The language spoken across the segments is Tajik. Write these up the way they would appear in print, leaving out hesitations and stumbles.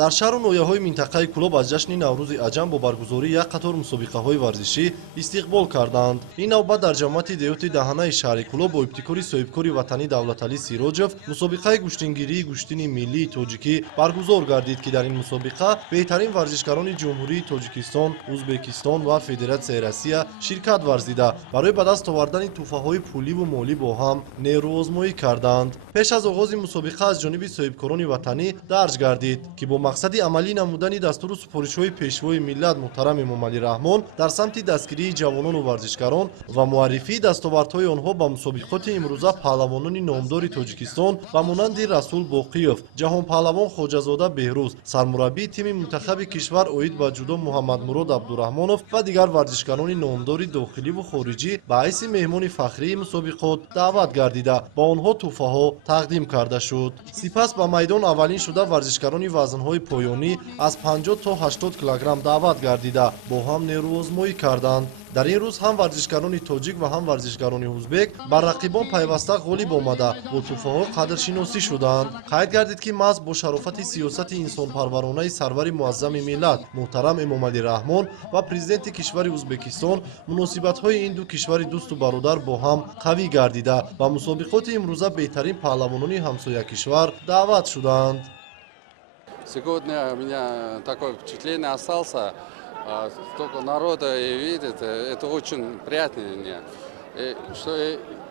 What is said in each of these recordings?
дар шаҳру ноҳияҳои минтақаи Кӯлоб аз ҷашни Наврӯзи аҷам бо баргузории як қатор мусобиқаҳои варзишӣ истиқбол карданд. Ин навбат дар ҷамъияти деҳоти даҳанаи шаҳри Кӯлоб бо ибтикори соҳибкори ватанӣ Давлаталӣ Сироҷев мусобиқаи гӯштингирии гӯштини миллии тоҷикӣ баргузор гардид, ки дар ин мусобиқа беҳтарин варзишгарони ҷумҳурии Тоҷикистон, Узбекистон ва Федератсияи Россия ширкат варзида, барои ба даст овардани тӯҳфаҳои пуливу молӣ бо ҳам нерӯозмоӣ карданд. Пеш аз оғози мусобиқа аз ҷониби соҳибкорони ватанӣ дарҷ гардид, ки бо мақсади амалӣ намудани дастуру супоришҳои пешвои миллат муҳтарам Эмомалӣ Раҳмон дар самти дастгирии ҷавонону варзишгарон ва муаррифии дастовардҳои онҳо ба мусобиқоти имрӯза паҳлавонони номдори Тоҷикистон ба монанди Расул Боқиев, ҷаҳонпаҳлавон Хоҷазода Беҳрӯз, сармураббии тими мунтахаби кишвар оид ба ҷудо Муҳаммадмурод Абдураҳмонов ва дигар варзишгарони номдори дохиливу хориҷӣ ба ҳайси меҳмони фахрии мусобиқот даъват гардида ба онҳо тӯҳфаҳо тақдим карда шуд. Сипас ба майдон аввалин шуда варзишгарони вазнҳои поёнӣ аз 50 то 80 килограмм даъват гардида бо ҳам нерӯозмоӣ карданд. дар ин рӯз ҳам варзишгарони тоҷик ва ҳам варзишгарони узбек бар рақибон пайваста ғолиб омада бо тӯҳфаҳо қадршиносӣ шуданд. қайд гардид, ки маҳз бо шарофати сиёсати инсонпарваронаи сарвари муаззами миллат муҳтарам Эмомалӣ Раҳмон ва президенти кишвари Узбекистон муносибатҳои ин ду кишвари дӯсту бародар бо ҳам қавӣ гардида ба мусобиқоти имрӯза беҳтарин паҳлавонони ҳамсоя кишвар даъват шуданд. Сегодня у меня такое впечатление остался. Столько народа и видит, это очень приятно мне. Что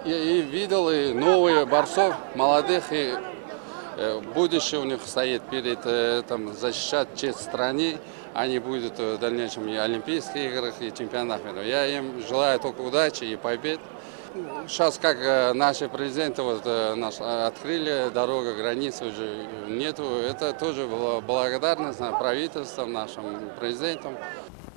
я и видел и новые борцов, молодых, и будущее у них стоит перед защищать честь страны. Они будут в дальнейшем и Олимпийских играх, и чемпионатах мира. Я им желаю только удачи и побед. Сейчас как наши президенты открыли дорогу, границы уже нету. Это тоже благодарность правительству, нашим президентам.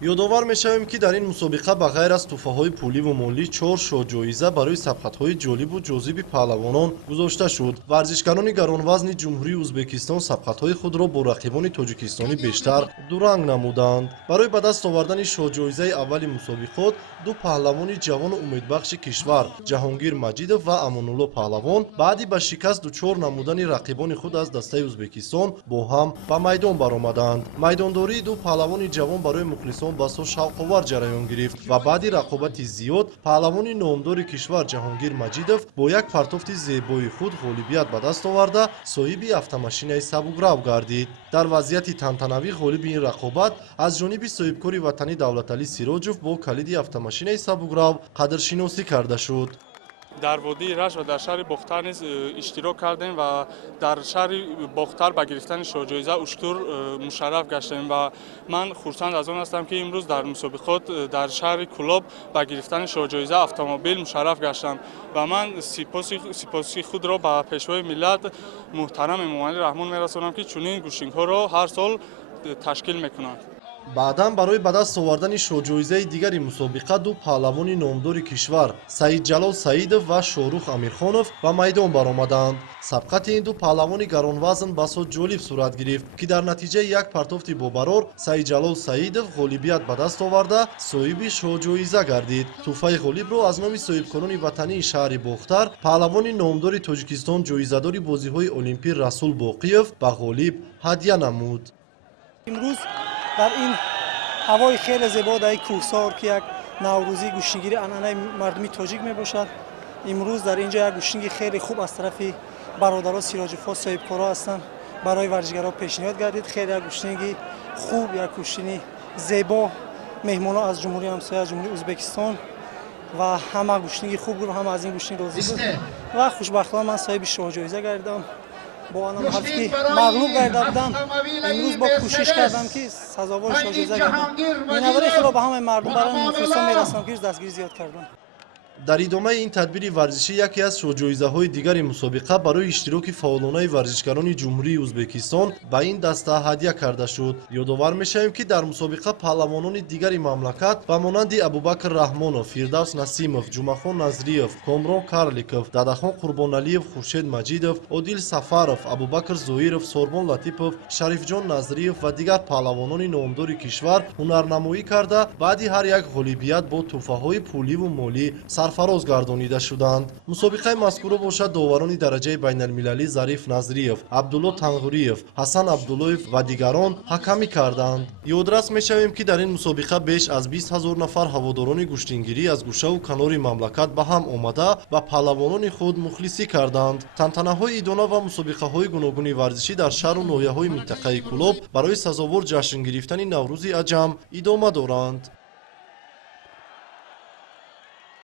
ёдовар мешавем, ки дар ин мусобиқа ба ғайр аз тӯҳфаҳои пуливу молӣ 4 шоҳ-ҷоиза барои сабқатҳои ҷолибу ҷозиби паҳлавонон гузошта шуд. варзишгарони гаронвазни ҷумҳурии Узбекистон сабқатҳои худро бо рақибони тоҷикистонӣ бештар дуранг намуданд. барои ба даст овардани шоҳ-ҷоизаи аввали мусобиқот ду паҳлавони ҷавону умедбахши кишвар Ҷаҳонгир Маҷидов ва Амонулло Паҳлавон баъди ба шикаст дучор намудани рақибони худ аз дастаи Узбекистон бо ҳам ба майдон баромаданд. майдондории ду паҳлавони ҷавон барои мухлисон басо шавқовар ҷараён гирифт ва баъди рақобати зиёд паҳлавони номдори кишвар Ҷаҳонгир Маҷидов бо як партофти зебои худ ғолибият ба даст оварда соҳиби автомашинаи сабукрав гардид. дар вазъияти тантанавӣ ғолиби ин рақобат аз ҷониби соҳибкори ватанӣ Давлаталӣ Сироҷев бо калиди автомашинаи сабукрав қадршиносӣ карда шуд. дар водии Раш ва дар шаҳри Бохтар низ иштирок кардем ва дар шаҳри Бохтар ба гирифтани шоҳ-ҷоиза уштур мушарраф гаштем ва ман хурсанд аз он ҳастам, ки имрӯз дар мусобиқот дар шаҳри Кӯлоб ба гирифтани шоҳ-ҷоиза автомобил мушарраф гаштам ва ман сипоси худро ба пешвои миллат муҳтарам Эмомалӣ Раҳмон мерасонам, ки чунин гӯштингҳоро ҳар сол ташкил мекунанд. баъдан барои ба даст овардани шоҳ-ҷоизаи дигари мусобиқа ду паҳлавони номдори кишвар Саидҷалол Саидов ва Шорух Амирхонов ба майдон баромаданд. сабқати ин ду паҳлавони гаронвазн басо ҷолиб сурат гирифт, ки дар натиҷаи як партофти бобарор Саидҷалол Саидов ғолибият ба даст оварда соҳиби шоҳ-ҷоиза гардид. тӯҳфаи ғолибро аз номи соҳибкорони ватании шаҳри Бохтар паҳлавони номдори Тоҷикистон ҷоизадори бозиҳои олимпӣ Расул Боқиев ба ғолиб ҳадя намуд. имрӯз дар ин ҳавои хеле зебо дар кӯҳсор, ки як наврӯзии гӯштингири анъанаи мардуми тоҷик мебошад, имрӯз дар ин ҷо як гӯштинги хеле хуб аз тарафи бародарон Сироҷевҳо соҳибкоро ҳастанд барои варзишгарон пешниҳод гардид. хеле як гӯштинги хуб, як гӯштини зебо меҳмонон аз ҷумҳурии ҳамсоя ҷумҳурии Узбекистон ва ҳама гӯштинги хуб гуфт, ҳама аз ин гӯштинг розӣ буд ва хушбахтона ман соҳиби шоҳ-ҷоиза гардидам. бо анам ҳарф ки мағлуб гарда будам, имрӯз бо кӯшиш кардам, ки сазовори шоҳ-ҷоиза гардам. минавари худро ба ҳамаи мардум барои мухлисон мерасонам, ки дастгирӣ зиёд кардам. дар идомаи ин тадбири варзишӣ яке аз шоҳ-ҷоизаҳои дигари мусобиқа барои иштироки фаъолонаи варзишгарони ҷумҳурии Узбекистон ба ин даста ҳадя карда шуд. ёдовар мешавем, ки дар мусобиқа паҳлавонони дигари мамлакат ба монанди Абубакр Раҳмонов, Фирдавс Насимов, Ҷумахон Назриев, Комрон Карликов, Дадахон Қурбоналиев, Хуршед Маҷидов, Одил Сафаров, Абубакр Зоиров, Сорбон Латипов, Шарифҷон Назриев ва дигар паҳлавонони номдори кишвар ҳунарнамоӣ карда баъди ҳар як ғолибият бо тӯҳфаҳои пуливу молӣ сарфароз гардонида шуданд. мусобиқаи мазкура бошад доварони дараҷаи байналмилалӣ Зариф Назриев, Абдулло Танғуриев, Ҳасан Абдуллоев ва дигарон ҳакамӣ карданд. ёдрас мешавем ки дар ин мусобиқа беш аз 20 000 нафар ҳаводорони гӯштингирӣ аз гӯшаву канори мамлакат ба ҳам омада ба паҳлавонони худ мухлисӣ карданд. тантанаҳои идона ва мусобиқаҳои гуногуни варзишӣ дар шаҳру ноҳияҳои минтақаи Кӯлоб барои сазовор ҷашн гирифтани Наврӯзи аҷам идома доранд.